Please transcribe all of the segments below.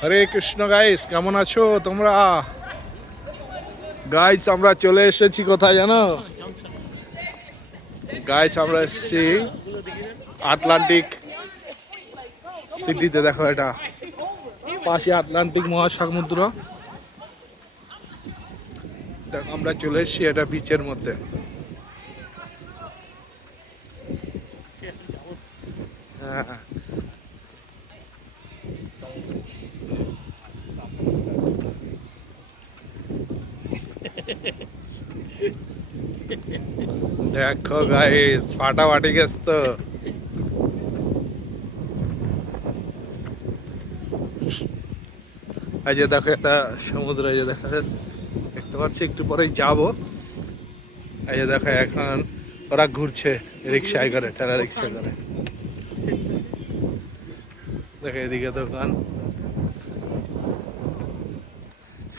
হরে Krishna guys, কেমন আছো তোমরা? গাইস আমরা চলে এসেছি কোথায় জানো? গাইস আমরা এসেছি আটলান্টিক সিটিতে। দেখো এটা পাশে আটলান্টিক মহাসমুদ্র। দেখো আমরা চলে এসেছি এটা বিচের মধ্যে। হ্যাঁ, দেখো গাইস ফাটাফাটি গেছ তো। এই যে দেখো একটা সমুদ্র, এই যে দেখা যাচ্ছে, দেখতে পাচ্ছি। একটু পরেই যাবো। এই যে দেখো এখন ওরা ঘুরছে রিক্সায় করে, ঠেলা রিক্সা করে। দেখো এদিকে দোকান,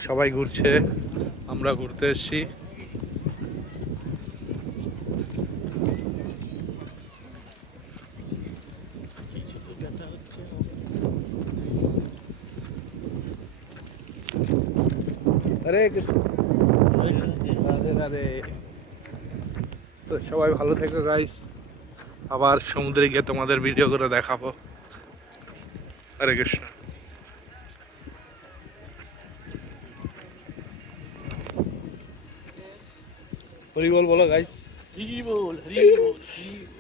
সবাই ঘুরছে, আমরা ঘুরতে এসেছি। আরে রাধে রাধে। তো সবাই ভালো থেকো গাইস, আবার সমুদ্রে গিয়ে তোমাদের ভিডিও করে দেখাবো। হরে কৃষ্ণ। হরি বল বলো গাইস। হরি বল হরি বল হরি বল।